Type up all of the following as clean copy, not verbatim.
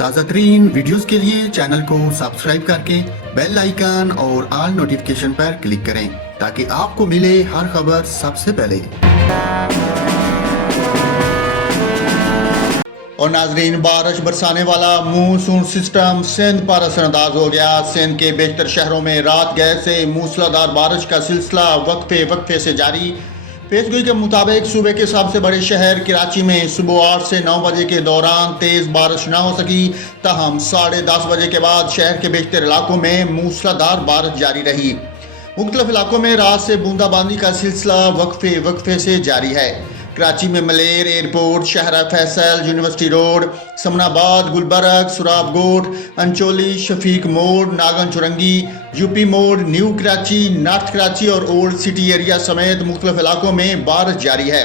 ताज़ा तरीन वीडियोस के लिए चैनल को सब्सक्राइब करके बेल आइकन और ऑल नोटिफिकेशन पर क्लिक करें ताकि आपको मिले हर खबर सबसे पहले। और नाजरीन, बारिश बरसाने वाला मानसून सिस्टम सिंध पर असरअंदाज हो गया। सिंध के बेशतर शहरों में रात गए से मूसलाधार बारिश का सिलसिला वक्फे से जारी। पेशगोई के मुताबिक सूबे के सबसे बड़े शहर कराची में सुबह 8 से 9 बजे के दौरान तेज बारिश न हो सकी, ताहम 10:30 बजे के बाद शहर के बेशतर इलाकों में मूसलाधार बारिश जारी रही। मुख्तलिफ इलाकों में रात से बूंदाबांदी का सिलसिला वक्फे से जारी है। कराची में मलेर एयरपोर्ट, शहरा फैसल, यूनिवर्सिटी रोड, समनाबाद, गुलबर्ग, सुराबगोट, अंचोली, शफीक मोड़, नागन चुरंगी, यूपी मोड़, न्यू कराची, नॉर्थ कराची और ओल्ड सिटी एरिया समेत मुख्तलिफ इलाकों में बारिश जारी है।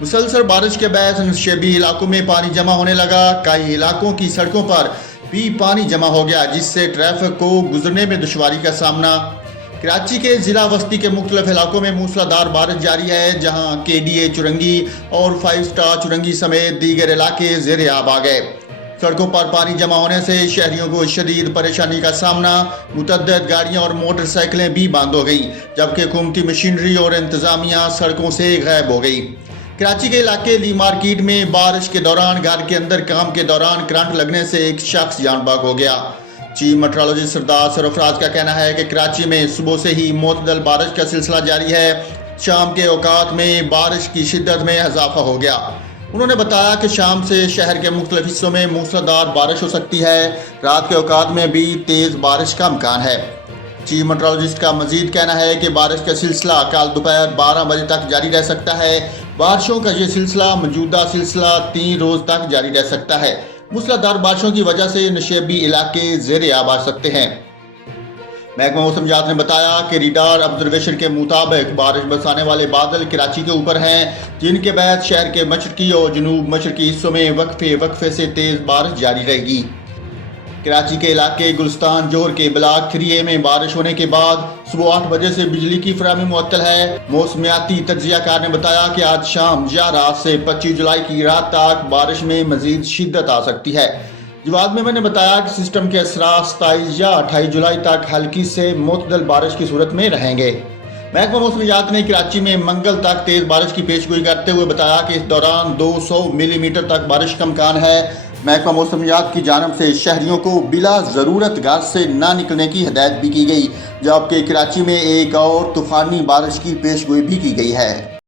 मुसलसल बारिश के बायस नशेबी इलाकों में पानी जमा होने लगा। कई इलाकों की सड़कों पर भी पानी जमा हो गया, जिससे ट्रैफिक को गुजरने में दुश्वारी का सामना। कराची के जिला वस्ती के मुख्तलिफ इलाकों में मूसलाधार बारिश जारी है, जहां KDA चुरंगी और 5 स्टार चुरंगी समेत दीगर इलाके ज़ेर आब आ गए। सड़कों पर पानी जमा होने से शहरियों को शदीद परेशानी का सामना। मुतअद्दिद गाड़ियां और मोटरसाइकिलें भी बंद हो गई, जबकि हुकूमती मशीनरी और इंतजामिया सड़कों से गायब हो गई। कराची के इलाके ली मार्केट में बारिश के दौरान घर के अंदर काम के दौरान करंट लगने से एक शख्स जान बाग हो गया। चीफ मेट्रोलॉजिस्ट सरदार सरफराज का कहना है कि कराची में सुबह से ही मोतदल बारिश का सिलसिला जारी है। शाम के औकात में बारिश की शिद्दत में इजाफा हो गया। उन्होंने बताया कि शाम से शहर के मुख्तलिफ हिस्सों में मूसलाधार बारिश हो सकती है। रात के औकात में भी तेज़ बारिश का इम्कान है। चीफ मेट्रोलॉजिस्ट का मजीद कहना है कि बारिश का सिलसिला कल दोपहर 12 बजे तक जारी रह सकता है। बारिशों का ये सिलसिला मौजूदा सिलसिला 3 रोज़ तक जारी रह सकता है। मूसलाधार बारिशों की वजह से नशेबी इलाके ज़ेर आब आ सकते हैं। महकमा मौसमियात ने बताया कि रेडार ऑब्जर्वेशन के मुताबिक बारिश बरसाने वाले बादल कराची के ऊपर हैं, जिनके बाद शहर के मशरकी और जनूब मशरकी हिस्सों में वक्फे से तेज़ बारिश जारी रहेगी। कराची के इलाके गुलस्तान जोहर के ब्लॉक 3A में बारिश होने के बाद सुबह 8 बजे से बिजली की फराहमी मुअत्तल है। मौसमियाती तज्जियाकार ने बताया कि आज शाम या रात से 25 जुलाई की रात तक बारिश में मजीद शिद्दत आ सकती है। जवाब में मैंने बताया कि सिस्टम के असरात 27 या 28 जुलाई तक हल्की से मुतदल बारिश की सूरत में रहेंगे। महकमा मौसमियात ने कराची में मंगल तक तेज बारिश की पेशगोई करते हुए बताया कि इस दौरान 200 मिलीमीटर तक बारिश का इम्कान है। महकमा मौसमियात की जानब से शहरियों को बिला ज़रूरत घर से ना निकलने की हिदायत भी की गई, जबकि कराची में एक और तूफ़ानी बारिश की पेशगोई भी की गई है।